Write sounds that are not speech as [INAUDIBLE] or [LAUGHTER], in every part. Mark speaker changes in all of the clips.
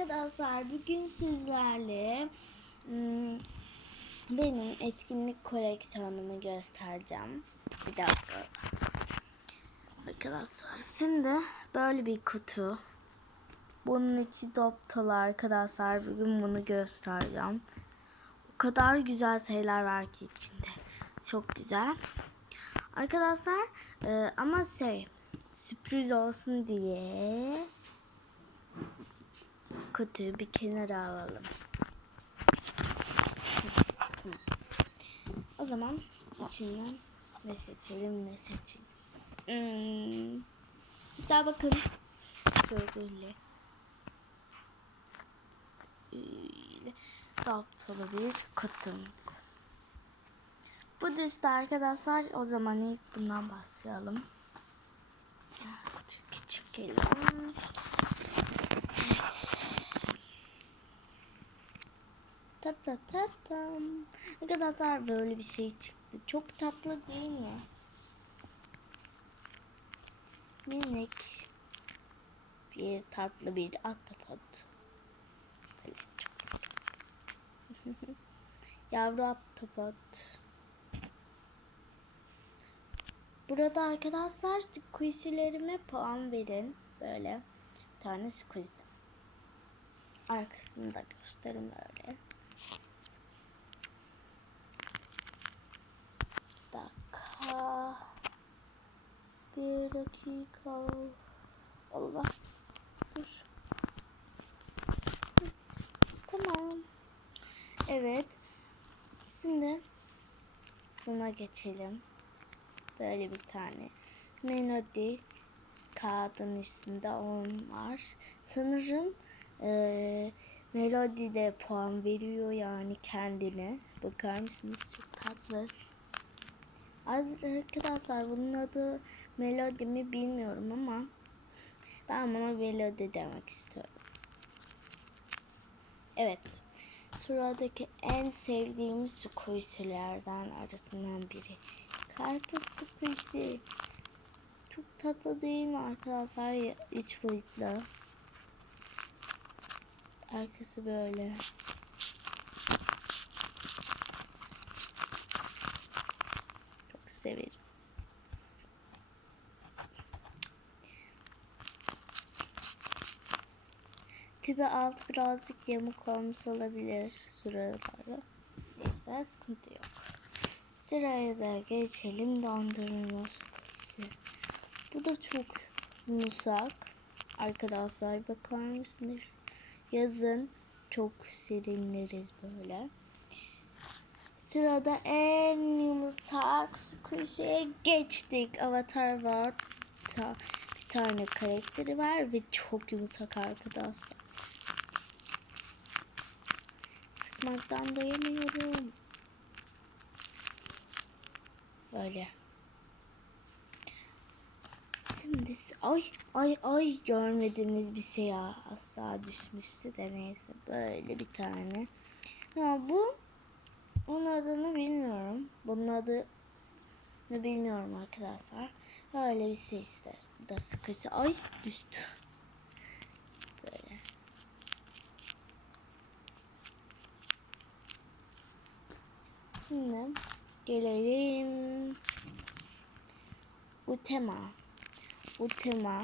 Speaker 1: arkadaşlar bugün sizlerle hmm, benim etkinlik koleksiyonumu göstereceğim. Bir dakika. Arkadaşlar şimdi böyle bir kutu. Bunun içi dop dolu arkadaşlar. Bugün bunu göstereceğim. O kadar güzel şeyler var ki içinde. Çok güzel. Arkadaşlar e, ama şey sürpriz olsun diye kutuyu bir kenara alalım. O zaman içinden ne seçelim ne seçelim. Hmm. Bir daha bakalım. Şöyle. Öyle. Daptalı bir kutumuz. Bu dizide arkadaşlar o zaman ilk bundan başlayalım. Kutuyu çekelim. Evet. Ta ta ta tam. Arkadaşlar böyle bir şey çıktı. Çok tatlı değil mi? Minik bir tatlı bir ahtapot. Böyle çok. [LAUGHS] Yavru ahtapot. Burada arkadaşlar squishy'lerime puan verin. Böyle bir tane squishy. Arkasını da gösterin böyle. Bir dakika. Bir dakika. Allah. Dur. Tamam. Evet. Şimdi buna geçelim. Böyle bir tane. Melody kağıdın üstünde on var. Sanırım eee Melody de puan veriyor yani kendine. Bakar mısınız? Çok tatlı. Arkadaşlar bunun adı Melody mi bilmiyorum ama ben buna Melody demek istiyorum. Evet. Sıradaki en sevdiğimiz squishy'lerden arasından biri. Karpuz squishy. Çok tatlı değil mi arkadaşlar? İç boyutlu. Arkası böyle. Çok severim. Tipi alt birazcık yamuk olmuş olabilir şuraları. Neyse sıkıntı yok. Sıraya da geçelim dondurma suflesi. Bu da çok yumuşak. Arkadaşlar bakar mısınız? Yazın çok serinleriz böyle. Sırada en yumuşak squishy'ye geçtik. Avatar var. Ta, bir tane karakteri var ve çok yumuşak arkadaşlar. Sıkmaktan dayanamıyorum. Böyle. Şimdi ay ay ay görmediğiniz bir şey ya asla düşmüştü de neyse böyle bir tane. Ya bu onun adını bilmiyorum. Bunun adı ne bilmiyorum arkadaşlar. Öyle bir şey ister. Bu da sıkıcı. Ay düştü. Böyle. Şimdi gelelim. Utema. Utema.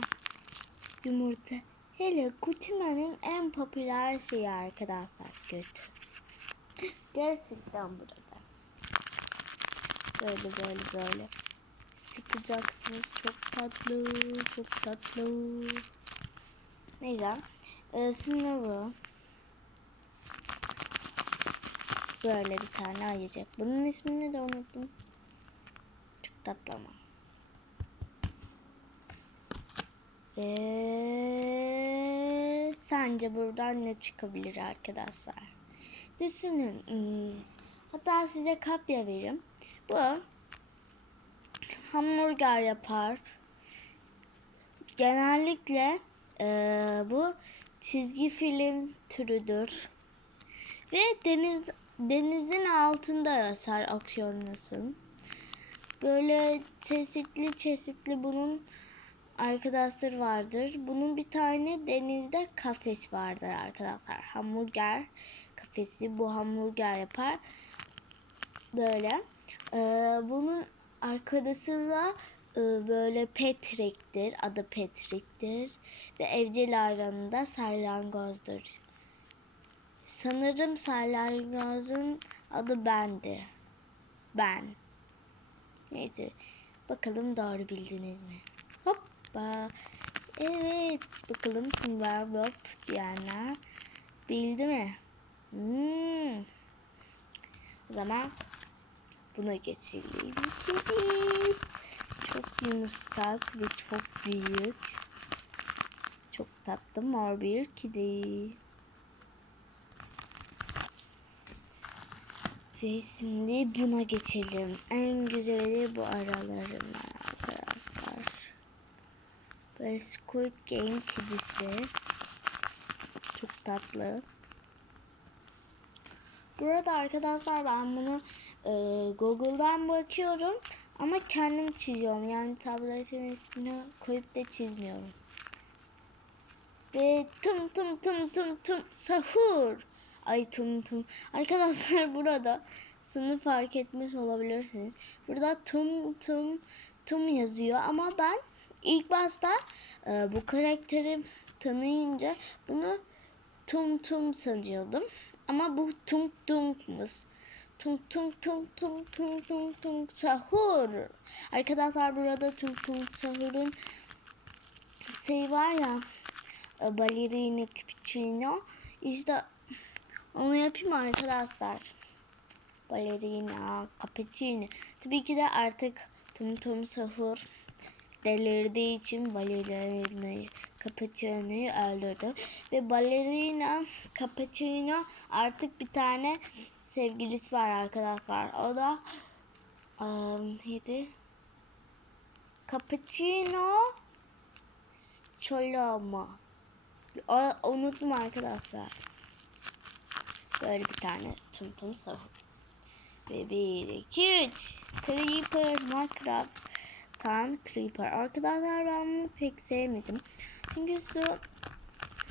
Speaker 1: Yumurta. Hele Kutima'nın en popüler şeyi arkadaşlar. Göt. [LAUGHS] Gerçekten burada. Böyle böyle böyle. Sıkacaksınız. Çok tatlı. Çok tatlı. Neyse. Ee, şimdi bu. Böyle bir tane ayıcak. Bunun ismini de unuttum. Çok tatlı ama. Ve sence buradan ne çıkabilir arkadaşlar? Düşünün. hmm, Hatta size kapya veririm. Bu hamburger yapar. Genellikle eee, bu çizgi film türüdür. Ve deniz denizin altında yaşar aksiyonlasın. Böyle çeşitli çeşitli bunun arkadaşlar vardır. Bunun bir tane denizde kafes vardır arkadaşlar. Hamburger kafesi. Bu hamburger yapar. Böyle. Ee, bunun arkadaşı da e, böyle Patrick'tir. Adı Patrick'tir. Ve evcil hayvanı da salyangozdur. Sanırım salyangozun adı bendi. Ben. Neyse. Bakalım doğru bildiniz mi? Hoppa. Evet. Bakalım var hop diyenler. Bildi mi? Hmm. O zaman buna geçelim. Çok yumuşak ve çok büyük. Çok tatlı mor bir kedi. Ve şimdi buna geçelim. En güzeli bu aralarından arkadaşlar. Böyle Squid Game kedisi. Çok tatlı. Burada arkadaşlar ben bunu e, Google'dan bakıyorum. Ama kendim çiziyorum. Yani tabletin üstüne koyup da çizmiyorum. Ve tım tım tım tım tım sahur. Ay tum tum. Arkadaşlar [LAUGHS] burada sınıf fark etmiş olabilirsiniz. Burada tum tum tum yazıyor ama ben ilk başta e, bu karakteri tanıyınca bunu tum tum sanıyordum. Ama bu tum tummuş. Tum tum tum tum tum tum tum sahur. Arkadaşlar burada tum tum sahurun şey var ya e, ballerina cappuccino. İşte onu yapayım arkadaşlar. Ballerina, cappuccino. Tabii ki de artık tum tum sahur delirdiği için balerinayı cappuccino'yu öldürdü. Ve ballerina cappuccino artık bir tane sevgilisi var arkadaşlar. O da um, neydi? Cappuccino Çoloma. O, unuttum arkadaşlar. Böyle bir tane tum tum sahur. Ve bir, iki, üç. Creeper, Minecraft. Tan Creeper. Arkadaşlar ben bunu pek sevmedim. Çünkü su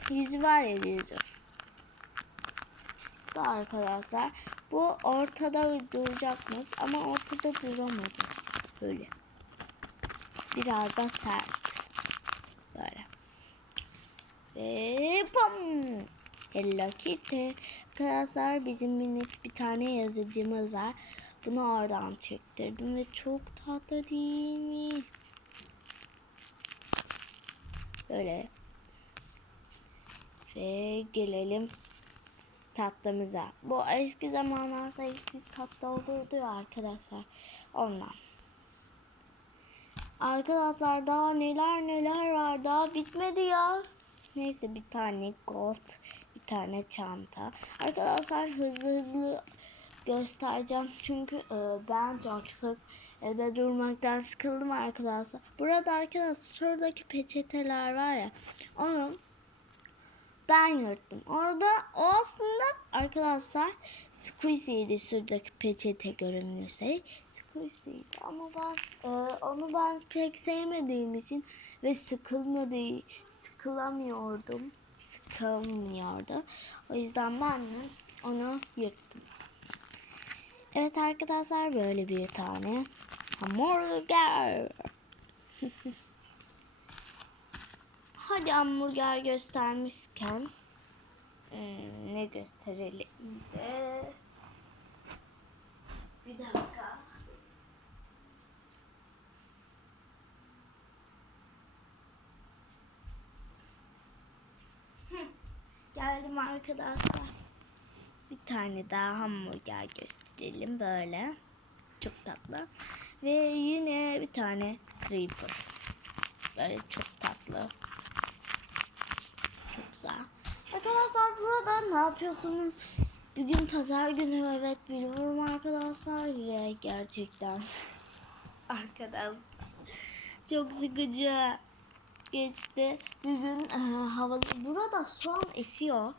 Speaker 1: yüzü var ya yüzü. Bu arkadaşlar. Bu ortada duracakmış ama ortada duramadı. Böyle. Biraz da sert. Böyle. Ve pam. Hello Kitty. Arkadaşlar bizim minik bir tane yazıcımız var. Bunu oradan çektirdim ve çok tatlı değil mi? Böyle. Ve gelelim tatlımıza. Bu eski zamanlarda eski tatlı olurdu ya arkadaşlar. Ondan. Arkadaşlar daha neler neler var daha bitmedi ya. Neyse bir tane gold, tane çanta. Arkadaşlar hızlı hızlı göstereceğim. Çünkü e, ben sık evde durmaktan sıkıldım arkadaşlar. Burada arkadaşlar şuradaki peçeteler var ya. Onu ben yırttım. Orada o aslında arkadaşlar Squeezy'ydi şuradaki peçete görünüyor şey. Squeezy'ydi ama ben e, onu ben pek sevmediğim için ve sıkılmadığı sıkılamıyordum. Sıkılmıyordu. O yüzden ben de onu yırttım. Evet arkadaşlar böyle bir tane hamburger. [LAUGHS] Hadi hamburger göstermişken hmm, ne gösterelim de bir dakika. Arkadaşlar. Bir tane daha hamburger gösterelim böyle. Çok tatlı. Ve yine bir tane creeper. Böyle çok tatlı. Çok güzel. Arkadaşlar burada ne yapıyorsunuz? Bugün pazar günü evet biliyorum arkadaşlar ve gerçekten [LAUGHS] arkadaşlar çok sıkıcı geçti. Bugün e, havalı burada şu an esiyor.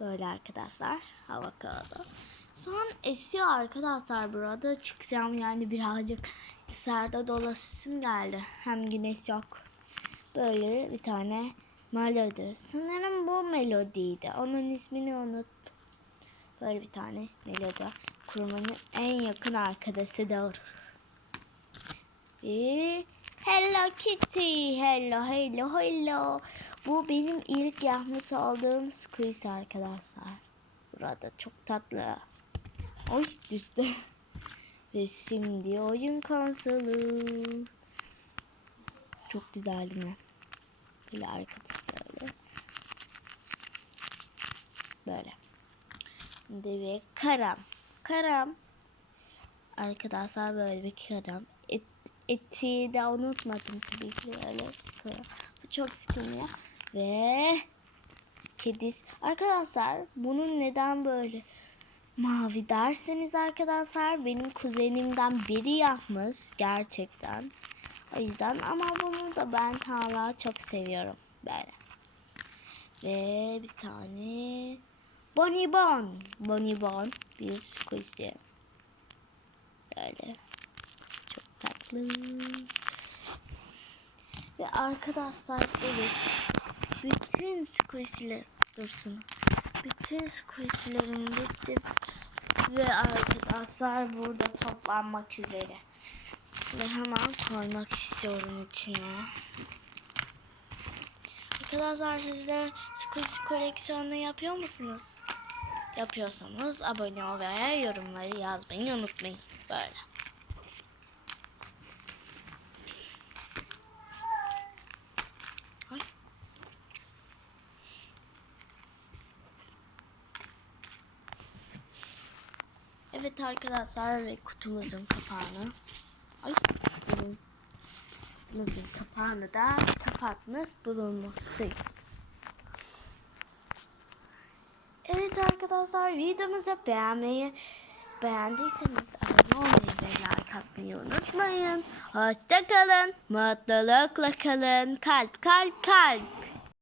Speaker 1: Böyle arkadaşlar hava kağıdı. An esiyor arkadaşlar burada çıkacağım yani birazcık dışarıda dolaşısım geldi. Hem güneş yok böyle bir tane melodi. Sanırım bu melodiydi. Onun ismini unuttum. Böyle bir tane melodi. Kurmanın en yakın arkadaşı da olur. Ve Hello Kitty, hello hello hello. Bu benim ilk yapmış olduğum squeeze arkadaşlar. Burada çok tatlı. Oy düştü. [LAUGHS] Ve şimdi oyun konsolu. Çok güzel değil mi? Böyle arkadaşlar böyle. Böyle. Ve karam. Karam. Arkadaşlar böyle bir karam. Et, eti de unutmadım tabii ki böyle sıkıyor. Bu çok sıkılıyor. Ve kedis. Arkadaşlar bunun neden böyle mavi derseniz arkadaşlar benim kuzenimden biri yapmış gerçekten. O yüzden ama bunu da ben hala çok seviyorum böyle. Ve bir tane Bonibon. Bonibon bir squishy. Böyle. Tatlı. Ve arkadaşlar evet. Bütün squishy'ler dursun. Bütün squishy'lerim bitti. Ve arkadaşlar burada toplanmak üzere. Ve hemen koymak istiyorum içine. Arkadaşlar sizler squishy koleksiyonu yapıyor musunuz? Yapıyorsanız abone ol veya yorumları yazmayı unutmayın. Böyle. Arkadaşlar ve kutumuzun kapağını ay benim kutumuzun kapağını da kapatmış bulunmaktayım. Evet arkadaşlar videomuzu beğenmeyi beğendiyseniz abone olmayı ve like atmayı unutmayın. Hoşça kalın. Mutlulukla kalın. Kalp kalp kalp.